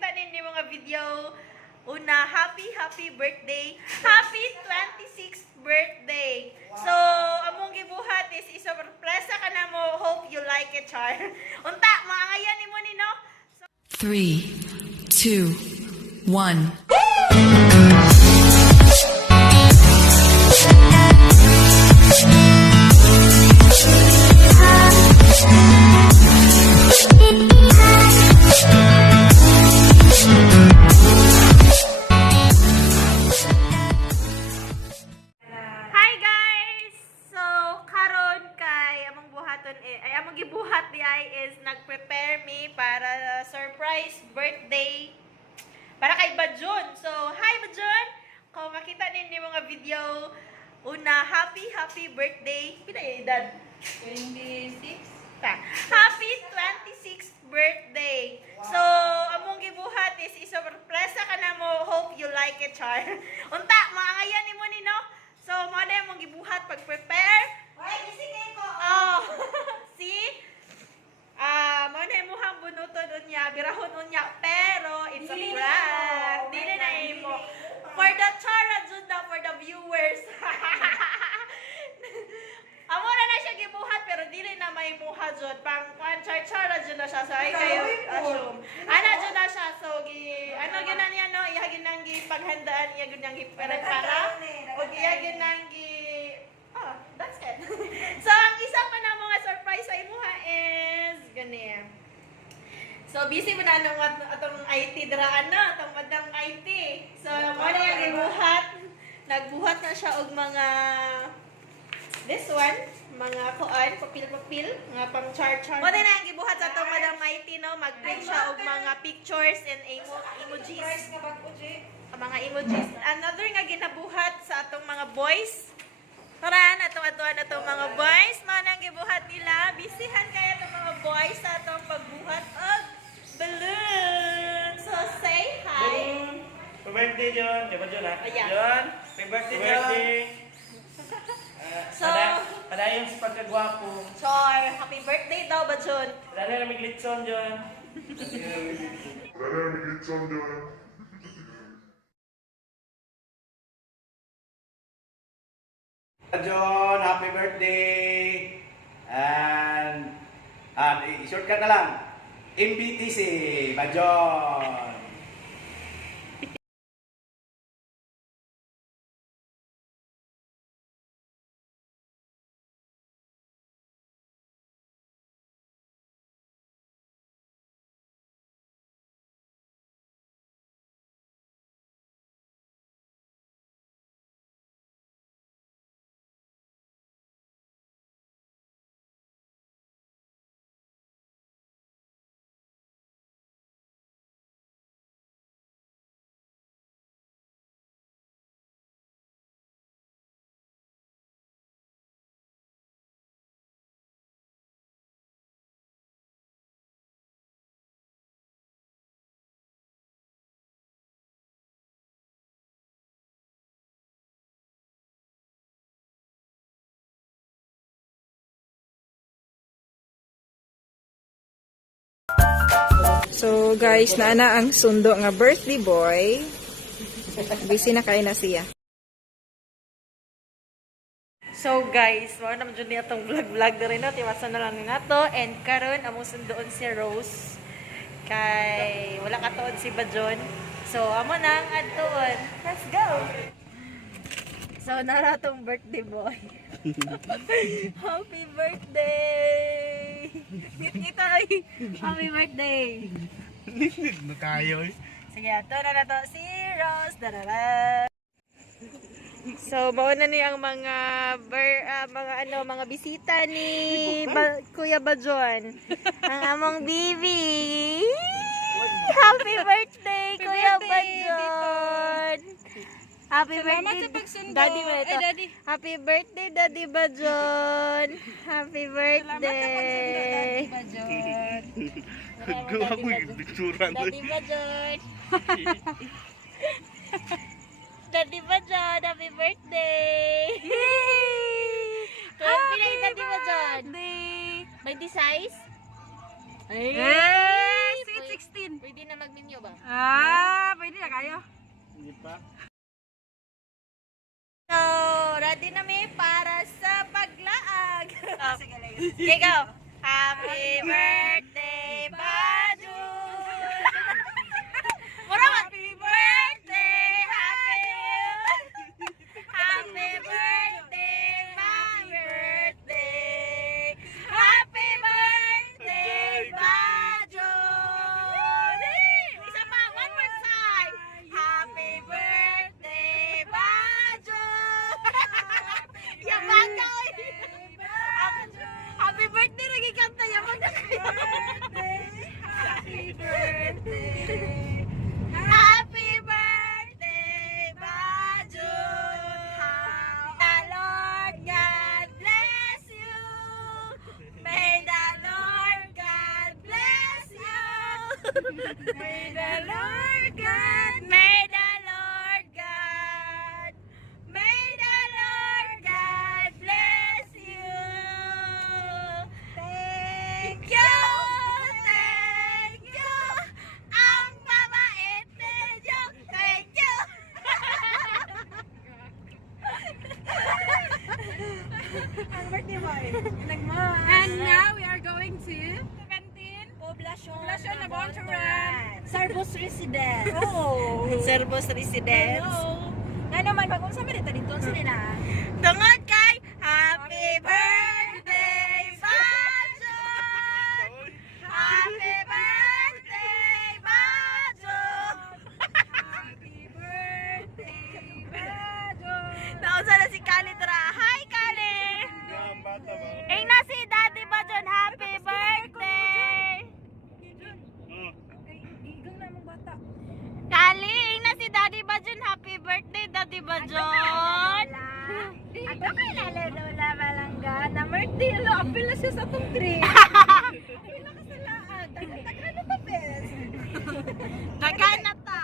makita ninyo mga video. Una, happy birthday. Happy 26th birthday. So, among gibuhat is isorpresa ka na mo. Hope you like it, Char. Unta, maangayan ni mo ni, no? So, 3, 2, 1. hi guys! So, karon kay among buhaton ay among gibuhat di ay is nag-prepare me para surprise birthday para kay Bajon. So, hi Bajon! Kung makita ninyo mga video, una, happy birthday. Pila yung edad? 26. Happy 26th birthday. So, among gibuhat is isorpresa ka na mo. Hope you like it, Char. Unta, maangayan ni mo ni, no? So, mo na among gibuhat pag-prepare. Ay, kasi ko. Oh, see? Mo na imuhang bunuton unya, birahon unya, pero it's a prank. Dili na imo. For the Chara jud na, for the viewers. Amo na siya gibuhat pero dili na may muha jud. Pang chara jud na siya sa ay kayo assume. Ana jud na siya so ano gyud niya no, iya gyud nang paghandaan, iya gyud nang para. Og iya gyud nang that's it. So ang isa pa na mga surprise sa imuha is gani. So busy mo na atong IT dira ano, atong madam IT. So mo na yung gibuhat. Nagbuhat na siya og mga this one, mga kuan, papil, mga pang char-char. Mo na yung gibuhat sa itong Madam IT, no? Mag-print siya og mga pictures and emojis. Mga emojis. Another nga ginabuhat sa atong mga boys. Tara, natong mga boys. Mo na gibuhat nila. Bisihan kayo itong mga boys sa atong pagbuhat og balloon. So, say hi. Happy birthday, John. Diba, John, ha? Ayan. John, happy birthday. So, Padayon sa pagkagwapo. Char, happy birthday daw ba, Jun? Dali na may glitson, John. John, happy birthday! And i-shortcut na lang. MBTC, Bajon! So guys, naana ang sundo nga birthday boy. Busy na kayo na siya. So guys, wala naman dyan niya itong vlog na rin, no? Tiwasan na lang nila to. And karon among sundoon si Rose. Kay wala katuon si Bajon. So, amo na ang adtuon. Let's go! So, nara tong birthday boy. Happy birthday! Kita ay! Happy birthday! Na tayo, eh. Sige, ito na to si Rose. Darara! So, mauna niya ang mga bisita ni Kuya Bajon. Ang among bibi. Happy birthday, Kuya Bajon. Happy birthday, Daddy Beto. Happy birthday, Daddy Bajon. Happy birthday. Gawa ko yung picturean. Daddy Bajon. Daddy Bajon, happy birthday! Kaya pinay Daddy Bajon? 20 size? Ay! Sweet 16. Pwede na mag-menu ba? So, ready na mi para sa paglaag. Sige, go. Happy birthday, Baju! Mura, happy birthday, happy birthday, my birthday. Happy birthday, Baju! Isa pa, one more time. Happy birthday, Baju! Yaman ka, oy. Happy birthday lagi kanta, yaman ka kayo. Happy birthday. Happy birthday, Baju. The Lord God bless you. May the Lord God bless you. May the Lord God, may the Lord God, may the Lord God bless you. Thank you, thank you. Ang babait ninyo, thank you. And now we are going to 17 Poblacion Laboratory Servus Residence. Oh. Servus Residence. Hello. Nga naman, mag-unsa ba dito dito sila? Tungod kay Happy Birthday, Bajo! Happy Birthday, Bajo! Happy birthday, Bajo. Naunsa na si Kali tara. Hi, Kali! Ang bata ba? Ing na si Daddy Bajon, happy birthday! Igang na mong bata. Kali, ing na si Daddy Bajon, happy birthday, Daddy Bajon! Ato kay Lola Malangga na birthday lo apil na siya sa tong tree. Apil na kasalaan. Taghan na pa bes. Nagana ta!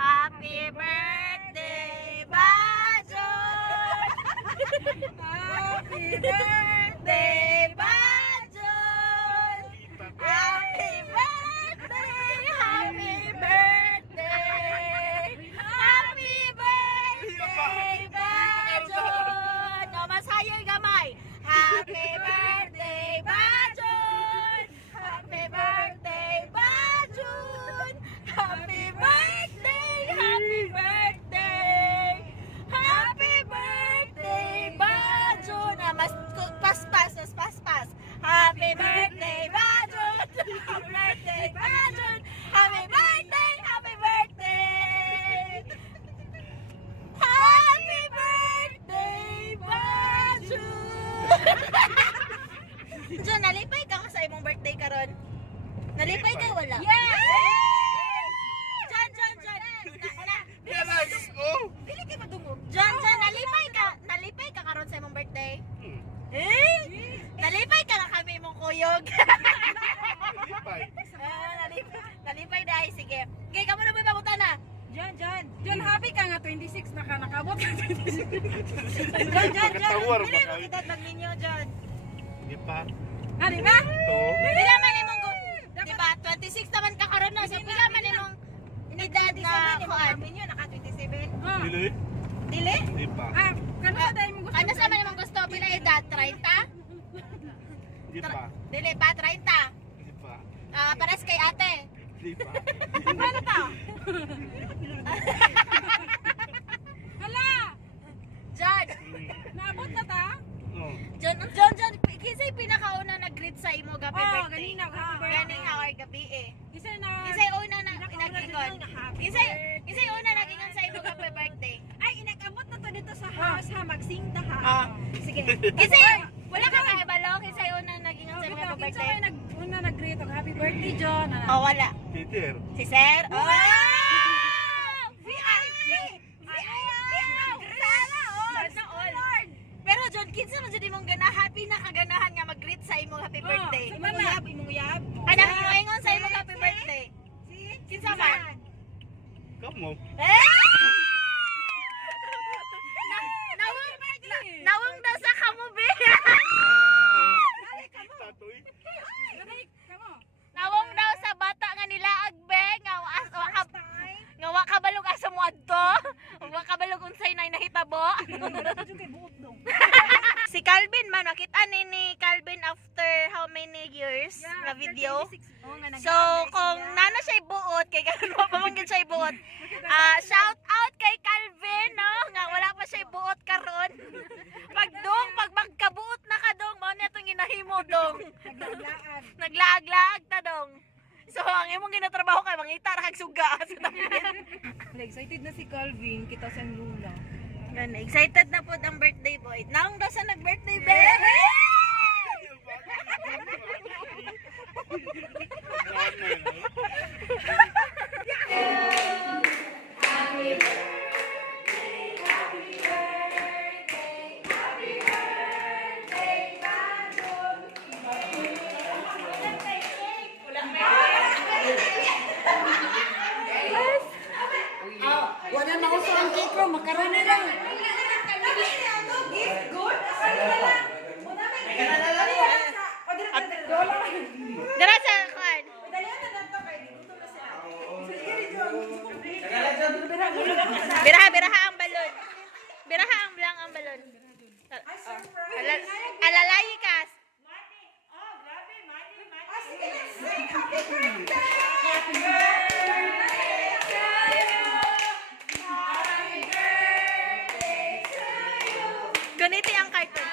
Happy birthday, Bajon! Happy birthday, Bajon! Happy birthday! Happy birthday! Happy birthday, Bajon! No, mas hayoy gamay. Happy birthday, Bajon! Happy birthday, Bajon! Happy birthday! Happy birthday! Happy birthday, Bajon! Ah, mas paspas, mas paspas. Happy birthday, Bajon! Happy birthday, Bajon! Happy birthday! Happy birthday! Happy birthday, Bajon! John, nalipay ka sa imong birthday karon? Nalipay ka wala? Yes! John! Yes! Oh! Dili kay madungog. John, nalipay ka karon sa imong birthday? Nalipay ka nga kami imong kuyog. Lipay. Nalipay dahil, sige. Okay, kamo na ba pangutana? John, happy ka nga 26 nakabot ka 26. Pagkatawar ba Pili mo kayo? kita magninyo, John. Di pa. Ano ba? Oo. Pila man imong diba, 26 naman ka karon na. So, pila man imong edad na kuan? Ninyo naka 27. Dili? Dili? Di pa. Ah, kanina dahil mo gusto. Ano sa man imong gusto? Pila edad? 30? Di pa. Dili pa, 30. Di pa. Ah, pares kay ate. Di pa. Ano ta? Hala! John! Naabot na ta? Oh. John, kinsay pinakauna nag-greet sa imo gabi Oh, birthday? ganina, happy birthday. Ganina or gabi eh. Isa na. Kinsay una na nag-ingon? Kinsay una nag-ingon sa imo gabi birthday? Ay, inag-abot na to dito sa house ha. Magsing ta ha. Ah. Sige. Kinsay, wala ka kaibalo? Kinsay una nag-ingon sa imo Bitaw, gabi kinsa birthday? may una nag-greet og happy birthday John. Oh, wala. Peter. Si Sir? Oh! Pero John, kinsa man jud imong gana happy na kaganahan nga mag-greet sa imong happy birthday? Imong uyab. Ano mo ingon sa imong happy birthday? Kinsa man? Kamu. Nawang daw sa kamubi. Tatoy. Kamo. Nawang daw sa bata nga nila agbe nga years nga video. Oo nga, So, kung nana siya buot, kay karon mo pamanggid siya buot. Shout out kay Calvin, no? Nga wala pa siya buot karon. Pag magkabuot na ka dong, mao na itong ginahimo dong. Naglaag-laag ta dong. So, ang imong ginatrabaho kay mangita ra kag suga sa tamin. Excited na si Calvin, kita sa lula. Gan excited na po ang birthday boy. Naong daw sa nag-birthday be. Wala na uso ang cake ko, makaroni lang. Dara sa kuan. Biraha ang balon. Biraha ang bilang ang balon. Alalayi kas. Ganito ang cartoon.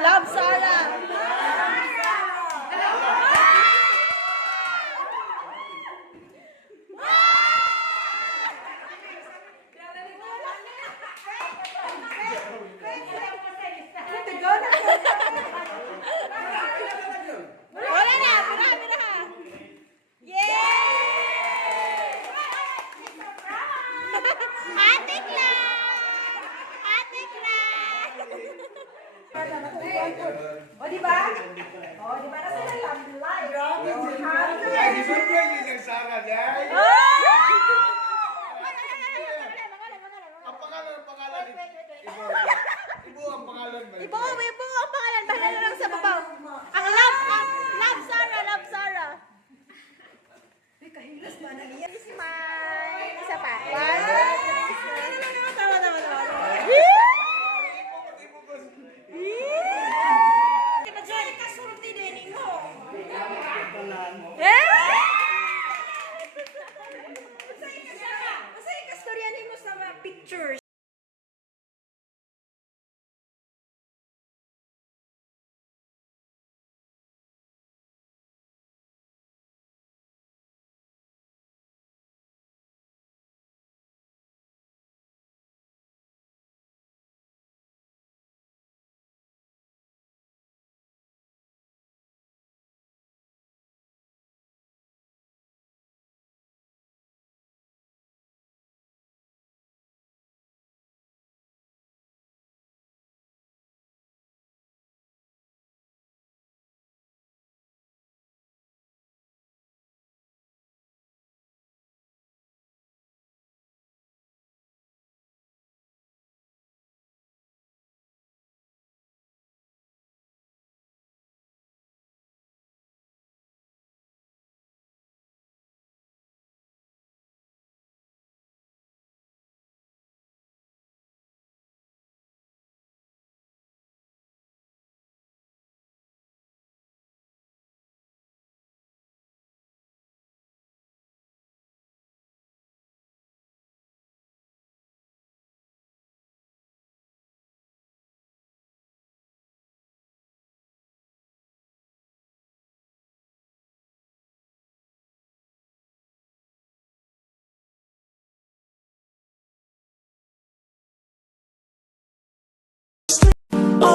Love Sarah. Wala na, biraha. Yay! Atik lang! Atik lang! O, di ba? O, di ba? Nasa na lang live. Ay, di ba pwede yung Sarah, dahil? Ang pangalan. Ibo ang pangalan ba? Ibo ang pangalan. Bahala na lang sa babaw. Ang love Sarah, love Sarah. Smile. Isa pa. One, two, tama. Kasulti din mo. Masaya ka storya nimo sa mga pictures.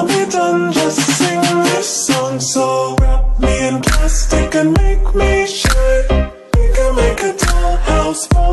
I'll be done, just sing this song. So wrap me in plastic and make me shine. We can make a dollhouse.